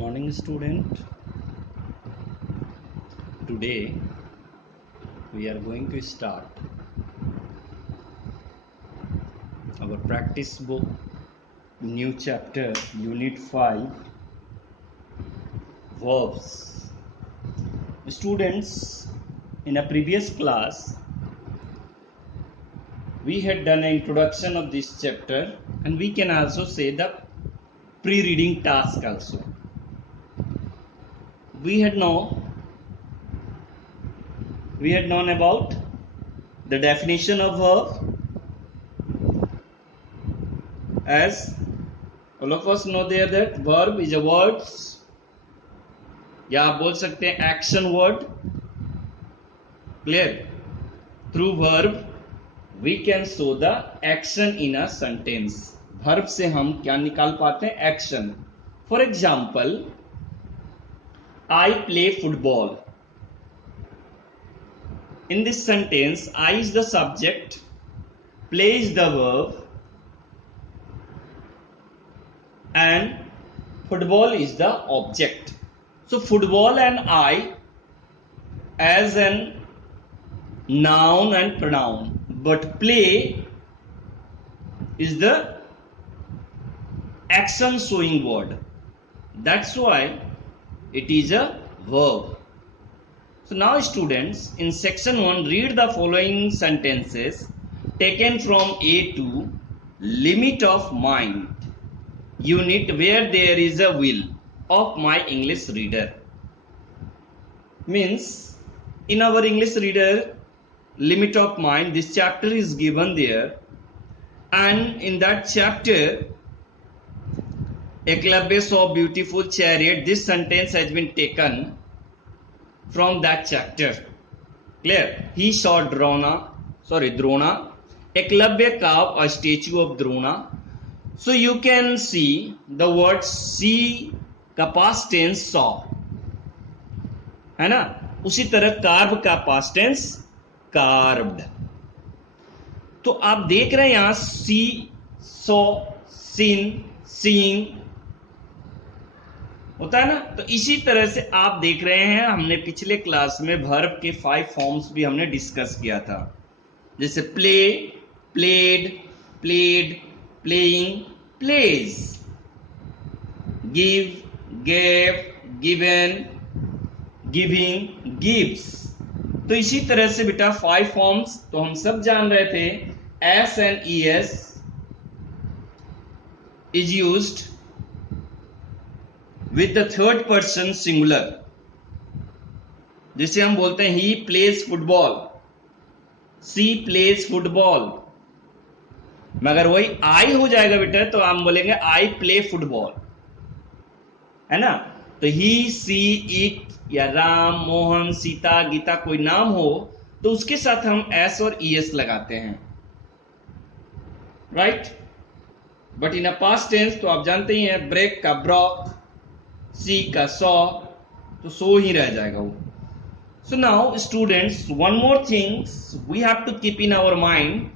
morning, student. Today we are going to start our practice book, new chapter, unit 5, verbs. Students, in a previous class we had done an introduction of this chapter, and we can also say the pre-reading task also. We had known about the definition of verb, as all of us know there that verb is a word, या आप बोल सकते हैं action word. Clear? Through verb we can show the action in a sentence. Verb से हम क्या निकाल पाते हैं? Action. For example, I play football. In this sentence, I is the subject, play is the verb, and football is the object. So football and I as an noun and pronoun, but play is the action showing word. That's why it is a verb. So now students, in section 1, read the following sentences taken from A to limit of mind unit where there is a will of my English reader. Means in our English reader limit of mind, this chapter is given there, and in that chapter Eklavya saw beautiful chariot. This sentence has been taken from that chapter. Clear? He saw Drona. Eklavya carved a statue of Drona. So you can see the word see का past tense saw, है ना? उसी तरह carve का past tense carved. तो आप देख रहे हैं यहां see, saw, seen, seeing होता है ना. तो इसी तरह से आप देख रहे हैं, हमने पिछले क्लास में वर्ब के 5 फॉर्म्स भी हमने डिस्कस किया था, जैसे play, played, played, playing, plays, give, gave, given, giving, gives. तो इसी तरह से बेटा 5 फॉर्म्स तो हम सब जान रहे थे. S and E S is used with the third person singular. जैसे हम बोलते हैं he plays football, she plays football. मगर वही I हो जाएगा बेटा तो हम बोलेंगे I play football, है ना. तो he, she, it या राम, मोहन, सीता, गीता कोई नाम हो तो उसके साथ हम s और es लगाते हैं, right. But in a past tense तो आप जानते ही हैं, ब्रेक का ब्रॉक, सी का सॉ, तो सो ही रह जाएगा वो. So now students, one more things we have to keep in our mind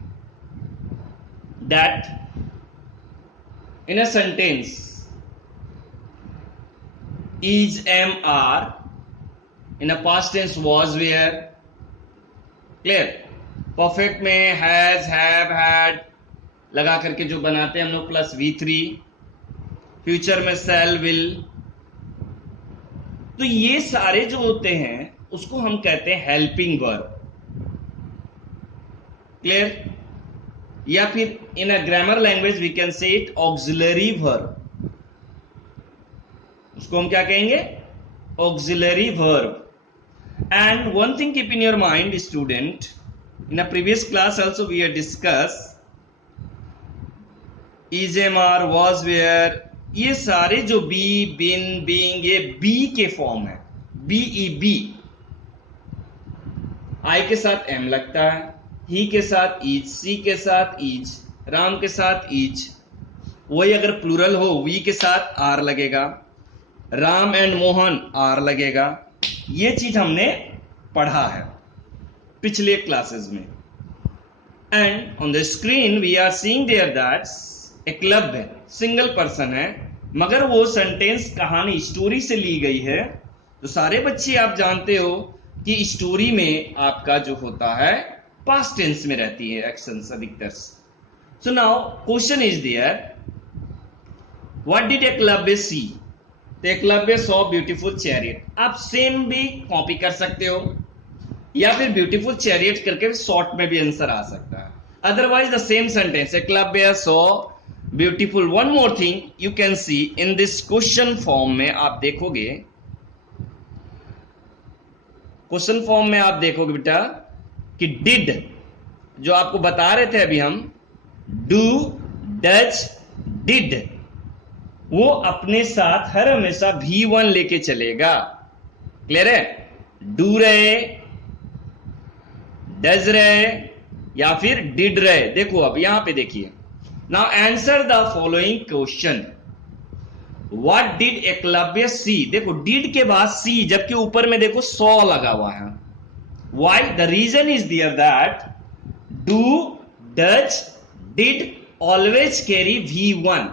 that in a sentence is, am, are in a past tense was, were. Clear? Perfect में has, have, had लगा करके जो बनाते हैं हम लोग plus V3. Future में शैल, will. तो ये सारे जो होते हैं उसको हम कहते हैं हेल्पिंग वर्ब. क्लियर? या फिर in a grammar language we can say it auxiliary verb. उसको हम क्या कहेंगे? Auxiliary verb. And one thing keep in your mind student, in a previous class also we have discuss is, am, are, was, were. ये सारे जो be, been, being, ये be के form है. B E, be. आई के साथ M लगता है, ही के साथ इज, सी के साथ इज, राम के साथ इज. वही अगर प्लूरल हो वी के साथ आर लगेगा, राम एंड मोहन आर लगेगा. ये चीज हमने पढ़ा है पिछले क्लासेस में. And on the screen we are seeing there that Eklavya single person है, मगर वो सेंटेंस कहानी स्टोरी से ली गई है। तो सारे बच्चे आप जानते हो कि स्टोरी में आपका जो होता है पास्ट टेंस में रहती है एक्शंस अधिकतर। So now question is there, what did Eklavya see? तो एकलव्य सॉ ब्यूटीफुल चैरियट। आप सेम भी कॉपी कर सकते हो या फिर ब्यूटीफुल चैरियट करके शॉर्ट में भी आंसर आ सकता है। Otherwise the same sentence, Eklavya saw beautiful. One more thing you can see in this question form में आप देखोगे, क्वेश्चन फॉर्म में आप देखोगे बेटा कि डिड जो आपको बता रहे थे अभी हम, डू, डज, डिड, वो अपने साथ हर हमेशा V1 लेके चलेगा। क्लियर है? डू रहे, डज रहे या फिर डिड रहे। देखो अब यहां पे देखिए, now answer the following question, what did Eklavya see? देखो डिड के बाद सी, जबकि ऊपर में देखो सॉ लगा हुआ है। Why? The reason is there that do, does, did always carry V1,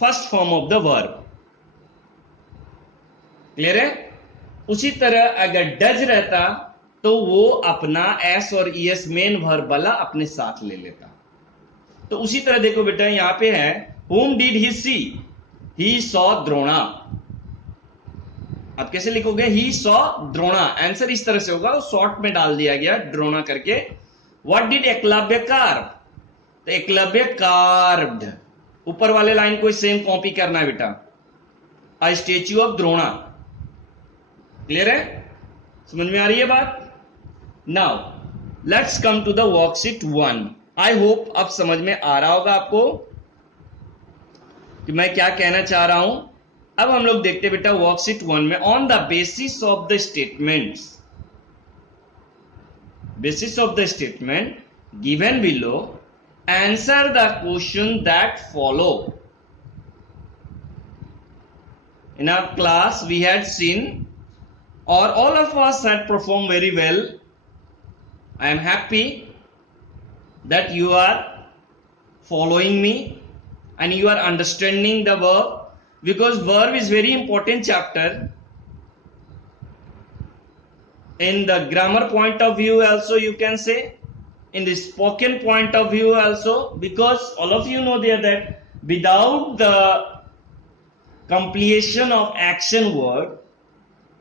first form of the verb. Clear है? उसी तरह अगर डज रहता तो वो अपना एस और ईएस मेन वर्ब वाला अपने साथ ले लेता। तो उसी तरह देखो बेटा यहां पे है, whom did he see? He saw Drona. अब कैसे लिखोगे? He saw Drona. आंसर इस तरह से होगा, शॉर्ट में डाल दिया गया द्रोणा करके। What did Eklavya curve? तो एकलव्य कार्व्ड। ऊपर वाले लाइन को सेम कॉपी करना है बेटा, a statue of Drona. Clear है? समझ में आ रही है बात? Now let's come to the worksheet 1। I hope अब समझ में आ रहा होगा आपको कि मैं क्या कहना चाह रहा हूं। अब हम लोग देखते बेटा वर्कशीट 1 में, on the basis of the statements, basis of the statement given below, answer the question that follow. In our class we had seen, or all of us had performed very well. I am happy that you are following me and you are understanding the verb, because verb is very important chapter in the grammar point of view also, you can say in the spoken point of view also, because all of you know there that without the completion of action word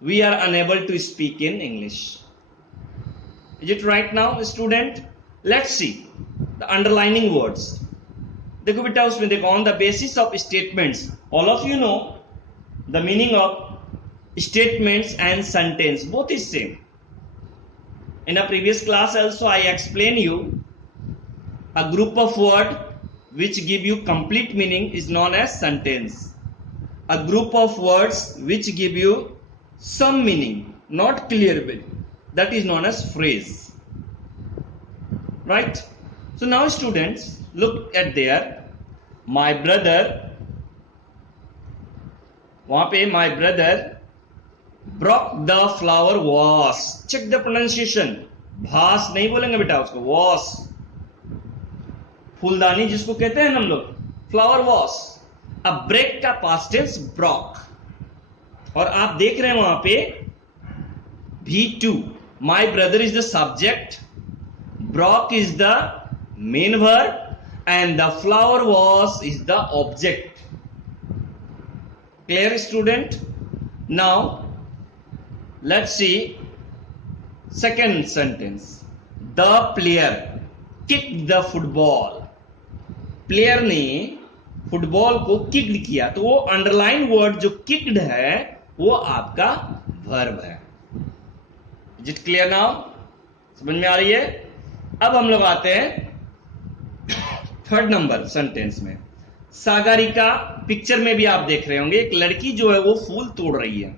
we are unable to speak in English. Is it right now student? Let's see the underlining words. देखो बेटा उसमें देखो, on the basis of statements, all of you know the meaning of statements and sentence, both is same. In a previous class also I explained you a group of words which give you complete meaning is known as sentence. A group of words which give you some meaning, not clear meaning, that is known as phrase. Right? So now students look at there, my brother, वहां पे my brother broke the flower vase. Check the pronunciation. भास नहीं बोलेंगे बेटा उसको, vase, फूलदानी जिसको कहते हैं हम लोग, फ्लावर वॉस। अब ब्रेक का पास्ट टेंस ब्रॉक, और आप देख रहे हैं वहां पे V2, my brother is the subject, broke is the main verb and the flower vase is the object. Clear student? Now let's see second sentence, the player kicked the football. Player ने football को kicked किया, तो वो underline word जो kicked है वो आपका verb है। Is it clear now? समझ में आ रही है? अब हम लोग आते हैं थर्ड नंबर सेंटेंस में। सागरिका, पिक्चर में भी आप देख रहे होंगे, एक लड़की जो है वो फूल तोड़ रही है।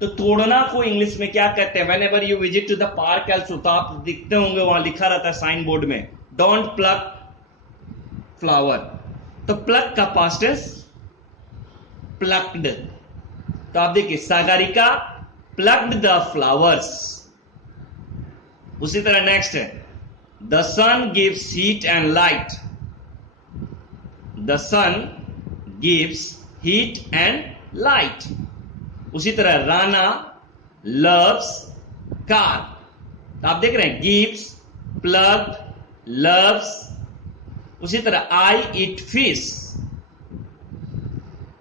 तो तोड़ना को इंग्लिश में क्या कहते हैं? Whenever you visit to the park also, तो आप दिखते होंगे वहां लिखा रहता है साइन बोर्ड में, डोंट प्लक फ्लावर। तो प्लक का पास्ट टेंस प्लक्ड। तो आप देखिए सागरिका प्लक्ड द फ्लावर्स। उसी तरह नेक्स्ट है, the sun gives heat and light. The sun gives heat and light. उसी तरह राना लव्स कार। तो आप देख रहे हैं गिव्स, प्लग, लव्स। उसी तरह आई ईट फिश,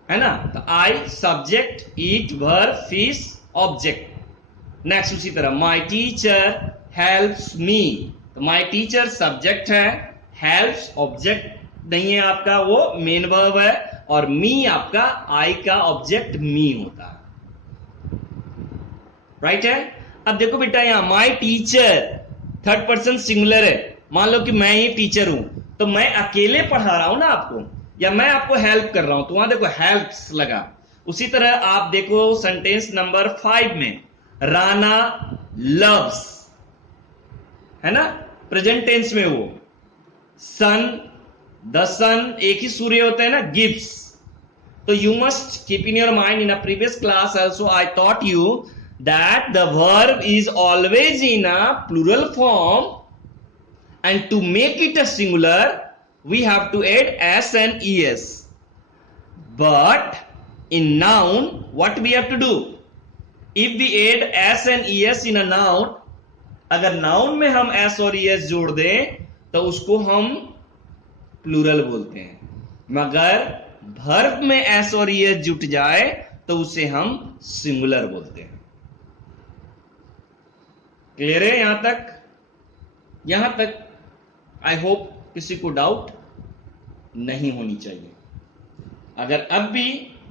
है ना। तो I subject, eat verb, fish object. Next उसी तरह माई टीचर हेल्प्स मी। तो माई टीचर सब्जेक्ट है, हेल्प्स ऑब्जेक्ट नहीं है आपका, वो मेन वर्ब है, और मी आपका आई का ऑब्जेक्ट मी होता है। राइट है। अब देखो बेटा यहां my teacher third person singular है। मान लो कि मैं ही टीचर हूं, तो मैं अकेले पढ़ा रहा हूं ना आपको, या मैं आपको हेल्प कर रहा हूं, तो वहां देखो हेल्प्स लगा। उसी तरह आप देखो सेंटेंस नंबर 5 में राना लव्स, है ना, प्रेजेंट टेंस में वो। सन, द सन एक ही सूर्य होता है ना, गिव्स। तो you must keep in your mind, in a previous class also I taught you that the verb is always in a plural form, and to make it a singular we have to add s and es. But in noun what we have to do? If we add s and es in a noun, अगर noun में हम s और es जोड़ दें तो उसको हम plural बोलते हैं, मगर वर्ब में एस और एस जुट जाए तो उसे हम सिंगुलर बोलते हैं। क्लियर है यहां तक? यहां तक आई होप किसी को डाउट नहीं होनी चाहिए। अगर अब भी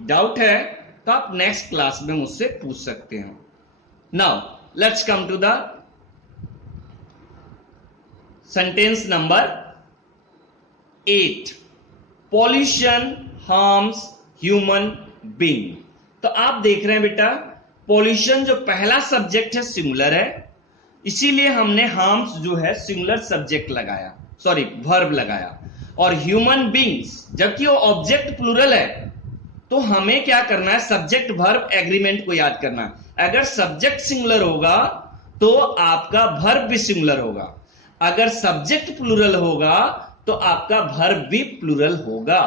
डाउट है तो आप नेक्स्ट क्लास में मुझसे पूछ सकते हैं। Now let's come to the sentence number 8। Pollution harms human being. तो आप देख रहे हैं बेटा, पॉल्यूशन जो पहला सब्जेक्ट है सिंगुलर है, इसीलिए हमने हार्म्स जो है सिंगुलर सब्जेक्ट लगाया, सॉरी वर्ब लगाया। और ह्यूमन बीइंग्स जबकि वो ऑब्जेक्ट प्लूरल है, तो हमें क्या करना है, सब्जेक्ट वर्ब एग्रीमेंट को याद करना है। अगर सब्जेक्ट सिंगुलर होगा तो आपका वर्ब भी सिंगुलर होगा, अगर सब्जेक्ट प्लूरल होगा तो आपका वर्ब भी प्लूरल होगा।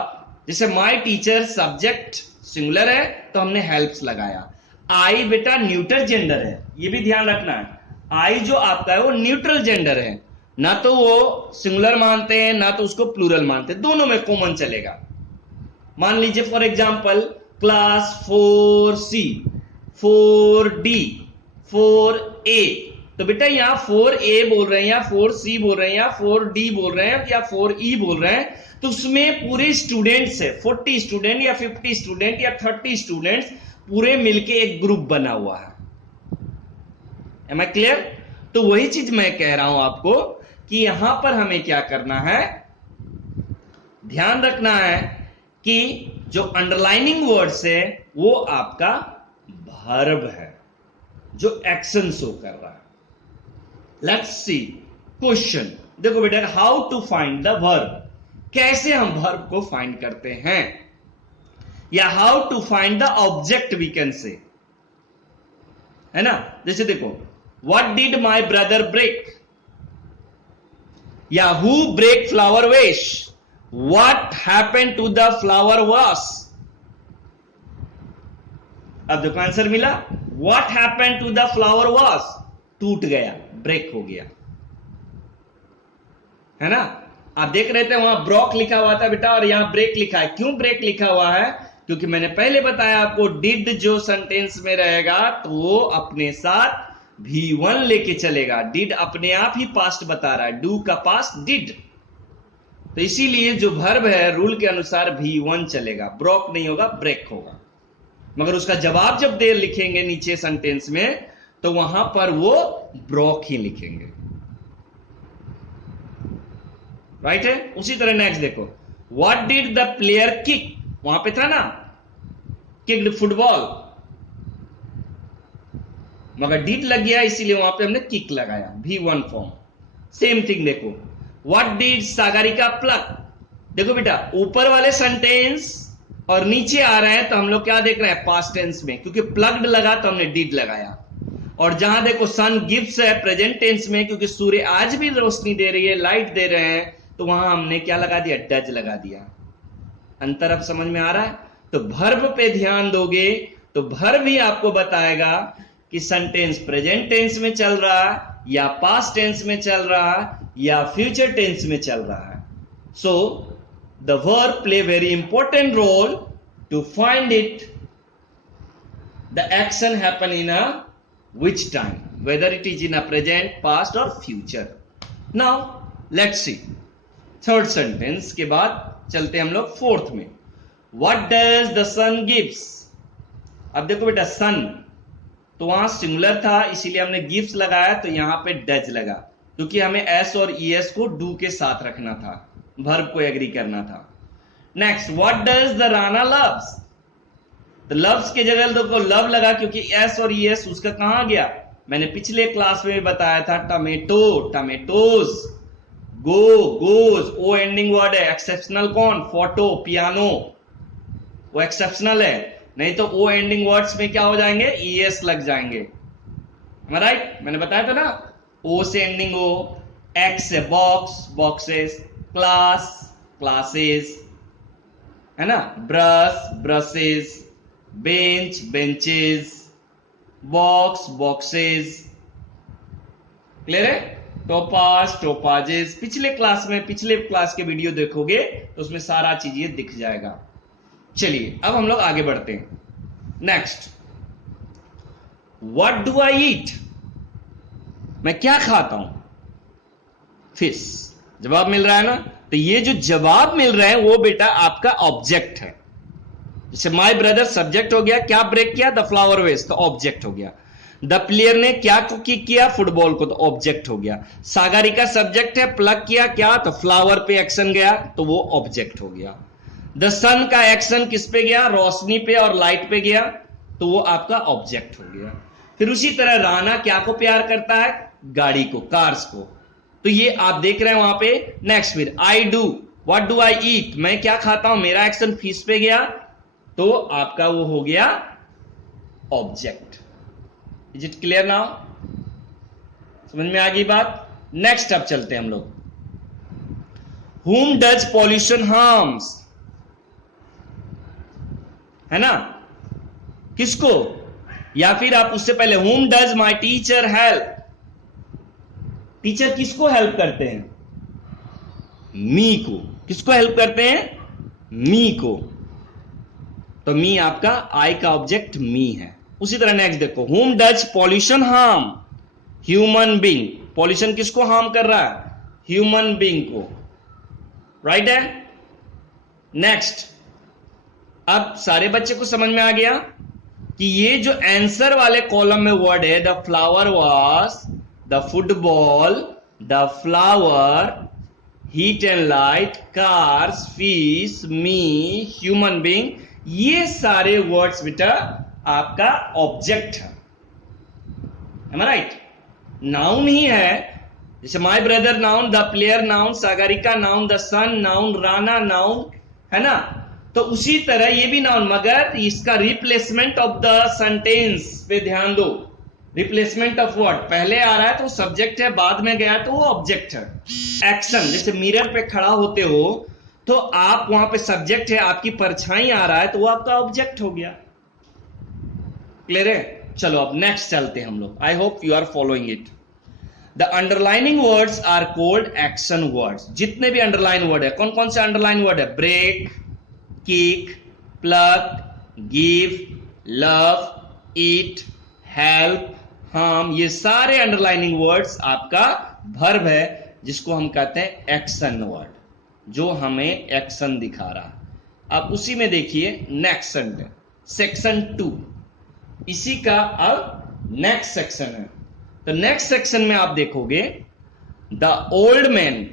जैसे माय टीचर सब्जेक्ट सिंगुलर है तो हमने हेल्प्स लगाया। आई बेटा न्यूट्रल जेंडर है, ये भी ध्यान रखना है। आई जो आपका है वो न्यूट्रल जेंडर है, ना तो वो सिंगुलर मानते हैं ना तो उसको प्लूरल मानते हैं, दोनों में कॉमन चलेगा। मान लीजिए for example class 4C, 4D, 4A, तो बेटा यहां 4A बोल रहे हैं या 4C बोल रहे हैं या 4D बोल रहे हैं या 4E बोल रहे हैं, तो उसमें पूरे स्टूडेंट्स है, 40 स्टूडेंट या 50 स्टूडेंट या 30 स्टूडेंट्स पूरे मिलके एक ग्रुप बना हुआ है। Am I clear? तो वही चीज मैं कह रहा हूं आपको कि यहां पर हमें क्या करना है, ध्यान रखना है कि जो अंडरलाइनिंग वर्ड्स है वो आपका वर्ब है जो एक्शन शो कर रहा है। Let's see question. देखो बेटा, how to find the verb, कैसे हम वर्ब को फाइंड करते हैं, या how to find the object we can say, है ना। जैसे देखो, what did my brother break, या who break flower vase, what happened to the flower vase. अब देखो आंसर मिला, what happened to the flower vase, टूट गया, ब्रेक हो गया, है ना। आप देख रहे थे वहां ब्रोक लिखा हुआ था बेटा और यहां ब्रेक लिखा है। क्यों ब्रेक लिखा हुआ है? क्योंकि मैंने पहले बताया आपको, डिड जो सेंटेंस में रहेगा तो वो अपने साथ V1 लेके चलेगा। डिड अपने आप ही पास्ट बता रहा है, डू का पास्ट डिड, तो इसीलिए जो वर्ब है रूल के अनुसार V1 चलेगा, ब्रोक नहीं होगा, ब्रेक होगा। मगर उसका जवाब जब देर लिखेंगे नीचे सेंटेंस में तो वहां पर वो ब्रोक ही लिखेंगे। राइट है। उसी तरह नेक्स्ट देखो, what did the player kick, वहां पे था ना किक्ड फुटबॉल, मगर डिड लग गया इसीलिए वहां पे हमने किक लगाया, V1 फॉर्म। सेम थिंग देखो, व्हाट डिड सागरिका प्लग, देखो बेटा ऊपर वाले सेंटेंस और नीचे आ रहे हैं तो हम लोग क्या देख रहे हैं, पास्ट टेंस में, क्योंकि प्लग्ड लगा तो हमने डिड लगाया। और जहां देखो सन गिव्स है प्रेजेंट टेंस में, क्योंकि सूर्य आज भी रोशनी दे रही है, लाइट दे रहे हैं, तो वहां हमने क्या लगा दिया, डज लगा दिया। अंतर अब समझ में आ रहा है? तो वर्ब पे ध्यान दोगे तो वर्ब ही आपको बताएगा कि सेंटेंस प्रेजेंट टेंस में चल रहा है या पास्ट टेंस में चल रहा है या फ्यूचर टेंस में चल रहा है. So the verb play very important role to find it the action happen in a which time, whether it is in a present, past or future. Now let's see third sentence के बाद चलते हम लोग fourth में. What does the sun gives? अब देखो बेटा sun तो वहां सिंगुलर था इसीलिए हमने गिव्स लगाया तो यहां पे डज लगा क्योंकि हमें एस और ईएस को डू के साथ रखना था, वर्ब को एग्री करना था. Next, what does the Rana loves? तो लव्स के जगह देखो लव लगा क्योंकि एस और ईएस उसका कहां गया, मैंने पिछले क्लास में बताया था टमेटो, टमेटोज, गो, गोज, ओ एंडिंग वर्ड है. एक्सेप्शनल कौन, फोटो, पियानो, वो एक्सेप्शनल है, नहीं तो ओ एंडिंग वर्ड्स में क्या हो जाएंगे, ईएस लग जाएंगे. राइट, मैंने बताया था ना, ओ से एंडिंग ओ, एक्स से बॉक्स, बॉक्सेस, क्लास, क्लासेस, है ना, brush, brushes, bench, benches, box, boxes. Clear है? टोपाज, टोपाजेस. पिछले क्लास के वीडियो देखोगे तो उसमें सारा चीज ये दिख जाएगा. चलिए अब हम लोग आगे बढ़ते हैं. Next, what do I eat? मैं क्या खाता हूं? फिश. जवाब मिल रहा है ना, तो ये जो जवाब मिल रहा है वो बेटा आपका ऑब्जेक्ट है. जैसे माय ब्रदर सब्जेक्ट हो गया, क्या ब्रेक किया, द फ्लावर वेस्ट, तो ऑब्जेक्ट हो गया. द प्लेयर ने क्या किक किया, फुटबॉल को, तो ऑब्जेक्ट हो गया. सागरिका सब्जेक्ट है, प्लग किया क्या, तो फ्लावर पे एक्शन गया तो वो ऑब्जेक्ट हो गया. द सन का एक्शन किस पे गया, रोशनी पे और लाइट पे गया तो वो आपका ऑब्जेक्ट हो गया. फिर उसी तरह राणा क्या को प्यार करता है, गाड़ी को, कार्स को, तो ये आप देख रहे हैं वहां पे. नेक्स्ट, फिर I do, what do I eat, मैं क्या खाता हूं, मेरा एक्शन फिश पे गया तो आपका वो हो गया object. Is it clear now? समझ में आ गई बात? नेक्स्ट अब चलते हैं हम लोग. whom does pollution harms? है ना, किसको, या फिर आप उससे पहले whom does my teacher help? Teacher किसको हेल्प करते हैं, मी को. किसको हेल्प करते हैं, मी को, तो मी आपका आई का ऑब्जेक्ट मी है. उसी तरह नेक्स्ट देखो, whom does pollution harm? Human being. Pollution किसको हार्म कर रहा है, ह्यूमन बीइंग को. राइट है. नेक्स्ट, अब सारे बच्चे को समझ में आ गया कि ये जो आंसर वाले कॉलम में वर्ड है, the flower was, the football, the flower, heat and light, cars, fish, me, human being, ये सारे वर्ड्स बेटा आपका ऑब्जेक्ट है. राइट, नाउन ही है. जैसे my brother noun, the player noun, Sagarika noun, the sun noun, Rana noun, है ना. तो उसी तरह ये भी नाउन, मगर इसका रिप्लेसमेंट ऑफ द सेंटेंस पे ध्यान दो. रिप्लेसमेंट ऑफ वर्ड, पहले आ रहा है तो सब्जेक्ट है, बाद में गया तो वो ऑब्जेक्ट है. एक्शन, जैसे मिरर पे खड़ा होते हो तो आप वहां पे सब्जेक्ट है, आपकी परछाई आ रहा है तो वो आपका ऑब्जेक्ट हो गया. क्लियर है? चलो अब नेक्स्ट चलते हैं हम लोग. I hope you are following it. The underlining words are called action words. जितने भी अंडरलाइन वर्ड है, कौन कौन से अंडरलाइन वर्ड है, break, kick, plug, give, love, eat, help, harm, ये सारे अंडरलाइनिंग वर्ड्स आपका वर्ब है जिसको हम कहते हैं एक्शन वर्ड, जो हमें एक्शन दिखा रहा है. अब उसी में देखिए नेक्स्ट सेंटेंस, सेक्शन 2, इसी का अब नेक्स्ट सेक्शन है. तो नेक्स्ट सेक्शन में आप देखोगे द ओल्ड मैन,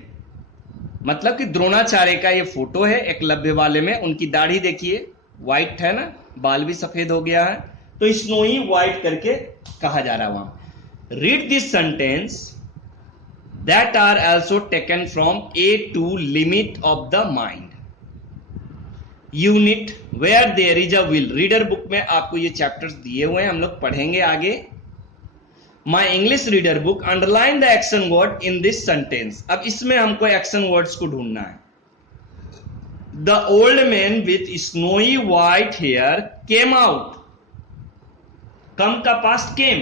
मतलब कि द्रोणाचार्य का ये फोटो है एकलव्य वाले में. उनकी दाढ़ी देखिए व्हाइट है ना, बाल भी सफेद हो गया है, तो स्नोई व्हाइट करके कहा जा रहा है वहां. Read this sentence that are also taken from A to limit of the mind. Unit where there is a will. Reader book में आपको ये चैप्टर्स दिए हुए हैं, हम लोग पढ़ेंगे आगे. My English reader book, underline the action word in this sentence. अब इसमें हमको एक्शन वर्ड्स को ढूंढना है. The old man with snowy white hair came out. Come का पास्ट केम,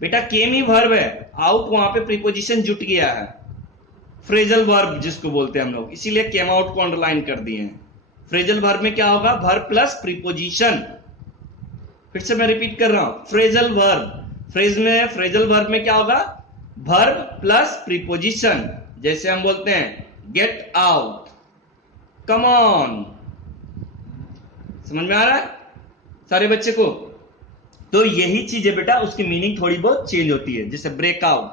बेटा केम ही वर्ब है, आउट वहां पे प्रीपोजिशन जुट गया है, फ्रेजल वर्ब जिसको बोलते हैं हम लोग, इसीलिए केम आउट को अंडरलाइन कर दिए हैं। फ्रेजल वर्ब में क्या होगा, वर्ब प्लस प्रीपोजिशन। फिर से मैं रिपीट कर रहा हूं, फ्रेजल वर्ब, फ्रेजल वर्ब में क्या होगा, वर्ब प्लस प्रीपोजिशन। जैसे हम बोलते हैं गेट आउट, कम ऑन। समझ में आ रहा है सारे बच्चे को? तो यही चीज है बेटा, उसकी मीनिंग थोड़ी बहुत चेंज होती है। जैसे break out,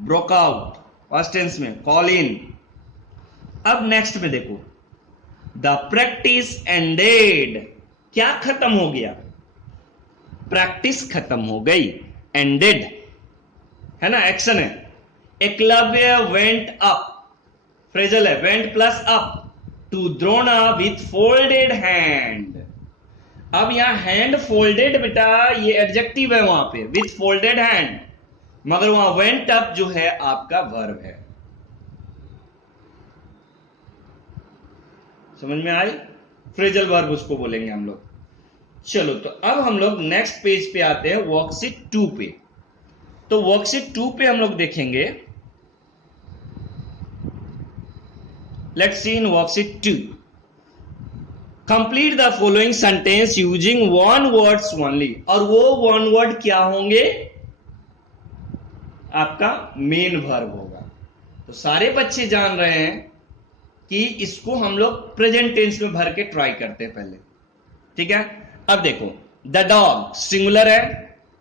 broke out past tense में, कॉल इन। अब नेक्स्ट में देखो, द प्रैक्टिस एंडेड, क्या खत्म हो गया, प्रैक्टिस खत्म हो गई, एंडेड है ना, एक्शन है। एकलव्य वेंट अप, फ्रेजल है, went plus up to Drona with folded hand. अब यहां हैंड फोल्डेड बेटा ये एडजेक्टिव है वहां पे, विथ फोल्डेड हैंड, मगर वहां वेंट अप जो है आपका वर्ब है। समझ में आई? फ्रेजल वर्ब उसको बोलेंगे हम लोग। चलो तो अब हम लोग नेक्स्ट पेज पे आते हैं, वर्कशीट 2 पे। तो वर्कशीट 2 पे हम लोग देखेंगे, let's see in worksheet 2, complete the following sentence using one words only. और वो वन वर्ड क्या होंगे, आपका मेन वर्ब होगा। तो सारे बच्चे जान रहे हैं कि इसको हम लोग प्रेजेंट टेंस में भर के ट्राई करते हैं पहले, ठीक है? अब देखो, द डॉग सिंगुलर है,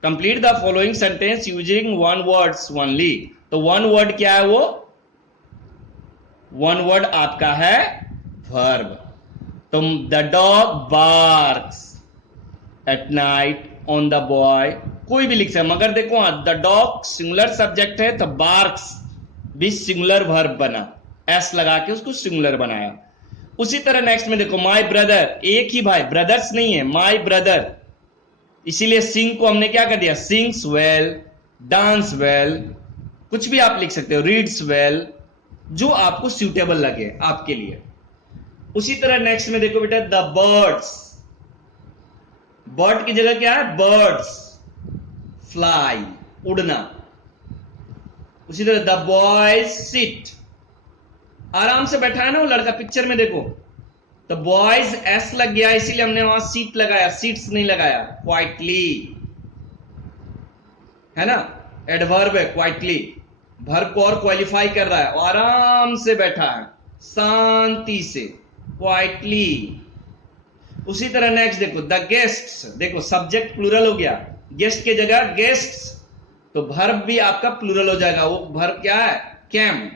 complete the following sentence using one words only. तो वन वर्ड क्या है, वो वन वर्ड आपका है वर्ब। तो the dog barks at night on the boy, कोई भी लिख सकते, मगर देखो द डॉग सिंगुलर सब्जेक्ट है तो बार्क्स भी सिंगुलर वर्ब बना, एस लगा के उसको सिंगुलर बनाया। उसी तरह नेक्स्ट में देखो, माय ब्रदर, एक ही भाई, ब्रदर्स नहीं है, माय ब्रदर, इसीलिए सिंग को हमने क्या कर दिया, सिंग्स वेल, डांस वेल, कुछ भी आप लिख सकते हो, रीड्स वेल, जो आपको सूटेबल लगे आपके लिए। उसी तरह नेक्स्ट में देखो बेटा, द बर्ड्स, बर्ड की जगह क्या है, बर्ड्स, फ्लाई, उड़ना। उसी तरह द बॉयज सिट, आराम से बैठा है ना वो लड़का, पिक्चर में देखो, तो बॉयज एस लग गया इसीलिए हमने वहां सीट लगाया, सीट्स नहीं लगाया, क्वाइटली है ना, एडवर्ब है क्वाइटली, वर्ब को और क्वालिफाई कर रहा है, आराम से बैठा है, शांति से, क्वाइटली। उसी तरह नेक्स्ट देखो, द गेस्ट्स, देखो सब्जेक्ट प्लूरल हो गया, गेस्ट के जगह गेस्ट्स, तो वर्ब भी आपका प्लूरल हो जाएगा, वो वर्ब क्या है, कैम।